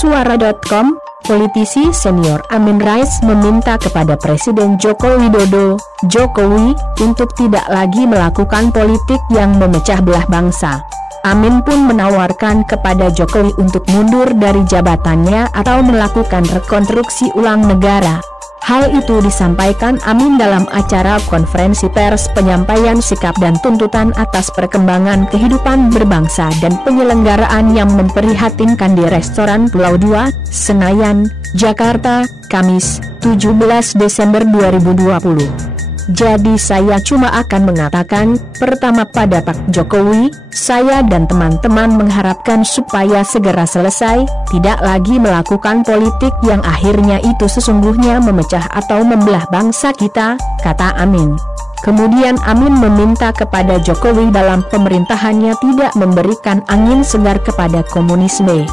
Suara.com, politisi senior Amin Rais meminta kepada Presiden Joko Widodo, Jokowi, untuk tidak lagi melakukan politik yang memecah belah bangsa. Amin pun menawarkan kepada Jokowi untuk mundur dari jabatannya atau melakukan rekonstruksi ulang negara. Hal itu disampaikan Amin dalam acara konferensi pers penyampaian sikap dan tuntutan atas perkembangan kehidupan berbangsa dan penyelenggaraan yang memprihatinkan di restoran Pulau 2, Senayan, Jakarta, Kamis, 17 Desember 2020. Jadi saya cuma akan mengatakan, pertama pada Pak Jokowi, saya dan teman-teman mengharapkan supaya segera selesai, tidak lagi melakukan politik yang akhirnya itu sesungguhnya memecah atau membelah bangsa kita, kata Amin. Kemudian Amin meminta kepada Jokowi dalam pemerintahannya tidak memberikan angin segar kepada komunisme.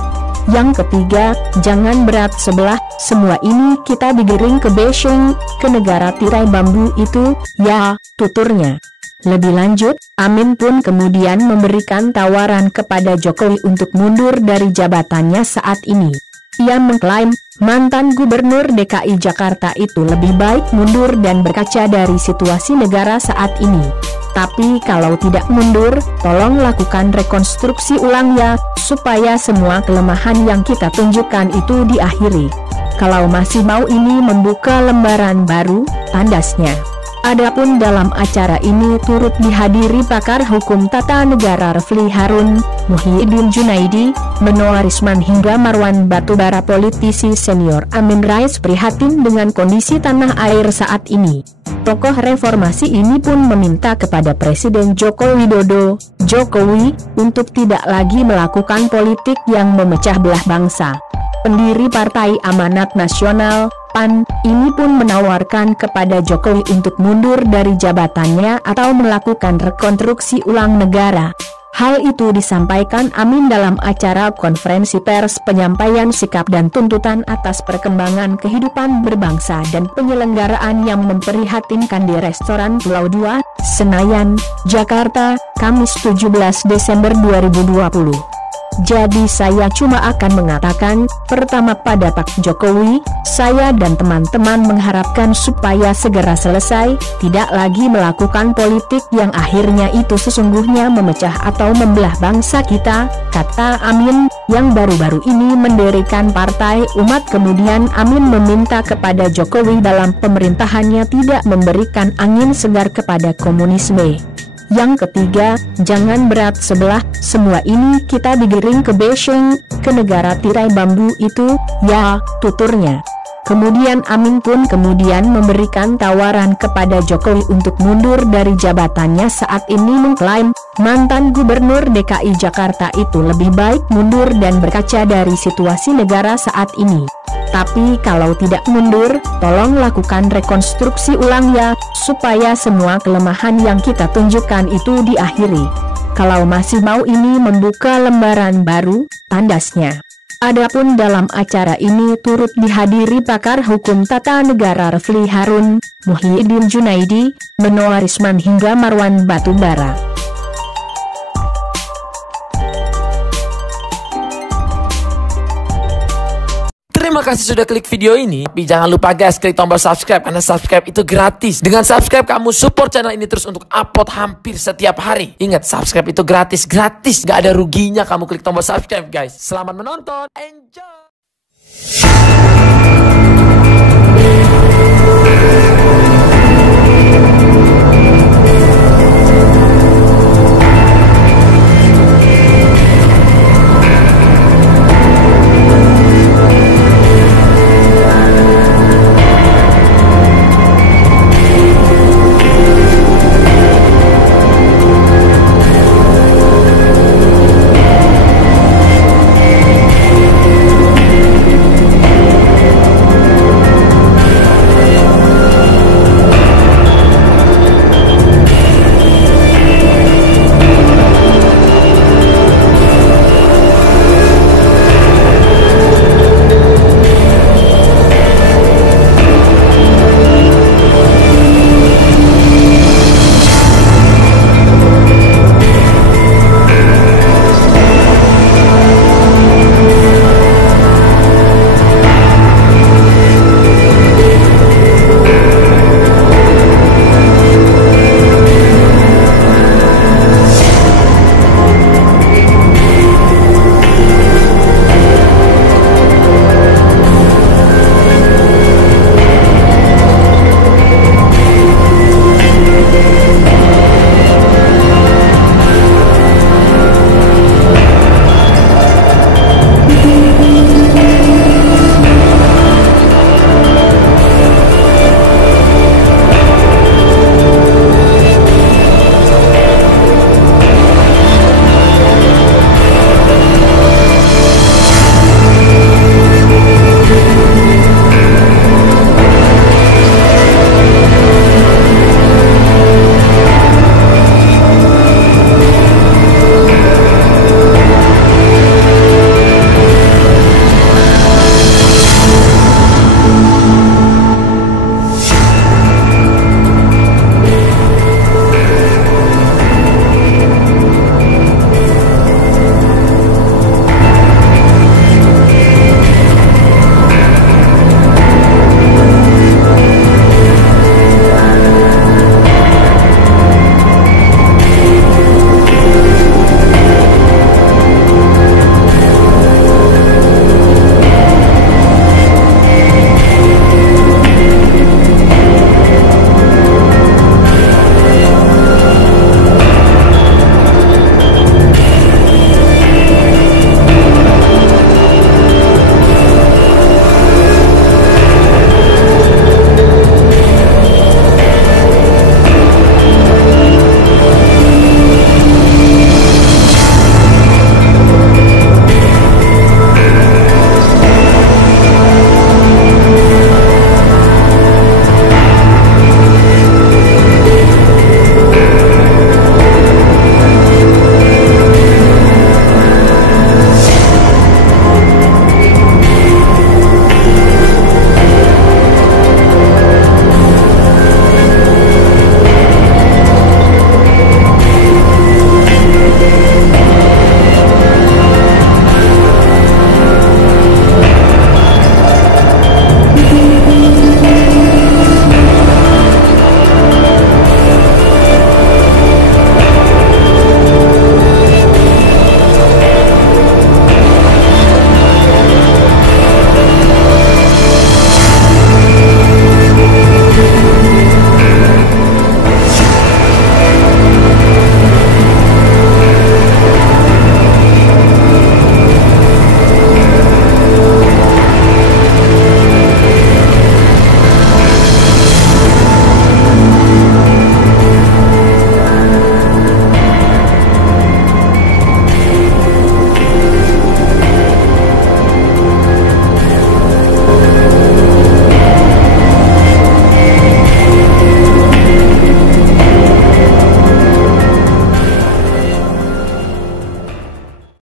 Yang ketiga, jangan berat sebelah, semua ini kita digiring ke Beijing, ke negara tirai bambu itu, ya, tuturnya. Lebih lanjut, Amin pun kemudian memberikan tawaran kepada Jokowi untuk mundur dari jabatannya saat ini. Ia mengklaim, mantan gubernur DKI Jakarta itu lebih baik mundur dan berkaca dari situasi negara saat ini. Tapi kalau tidak mundur, tolong lakukan rekonstruksi ulang ya, supaya semua kelemahan yang kita tunjukkan itu diakhiri. Kalau masih mau ini membuka lembaran baru, tandasnya. Adapun dalam acara ini turut dihadiri pakar hukum tata negara Refli Harun, Muhyiddin Junaidi, Benoa Risman hingga Marwan Batubara. Politisi senior Amin Rais prihatin dengan kondisi tanah air saat ini. Tokoh reformasi ini pun meminta kepada Presiden Joko Widodo, Jokowi, untuk tidak lagi melakukan politik yang memecah belah bangsa. Pendiri Partai Amanat Nasional, PAN, ini pun menawarkan kepada Jokowi untuk mundur dari jabatannya atau melakukan rekonstruksi ulang negara. Hal itu disampaikan Amin dalam acara konferensi pers penyampaian sikap dan tuntutan atas perkembangan kehidupan berbangsa dan penyelenggaraan yang memprihatinkan di restoran Pulau 2, Senayan, Jakarta, Kamis 17 Desember 2020. Jadi saya cuma akan mengatakan, pertama pada Pak Jokowi, saya dan teman-teman mengharapkan supaya segera selesai, tidak lagi melakukan politik yang akhirnya itu sesungguhnya memecah atau membelah bangsa kita, kata Amin, yang baru-baru ini mendirikan Partai Umat. Kemudian Amin meminta kepada Jokowi dalam pemerintahannya tidak memberikan angin segar kepada komunisme. Yang ketiga, jangan berat sebelah, semua ini kita digiring ke Beijing, ke negara tirai bambu itu, ya, tuturnya. Kemudian Amin pun kemudian memberikan tawaran kepada Jokowi untuk mundur dari jabatannya saat ini mengklaim, mantan gubernur DKI Jakarta itu lebih baik mundur dan berkaca dari situasi negara saat ini. Tapi kalau tidak mundur, tolong lakukan rekonstruksi ulang ya, supaya semua kelemahan yang kita tunjukkan itu diakhiri. Kalau masih mau ini membuka lembaran baru, tandasnya. Adapun dalam acara ini turut dihadiri pakar hukum tata negara Refli Harun, Muhyiddin Junaidi, Benoa Risman hingga Marwan Batubara. Terima kasih sudah klik video ini, tapi jangan lupa guys klik tombol subscribe karena subscribe itu gratis. Dengan subscribe kamu support channel ini terus untuk upload hampir setiap hari. Ingat, subscribe itu gratis, gak ada ruginya kamu klik tombol subscribe guys. Selamat menonton, enjoy!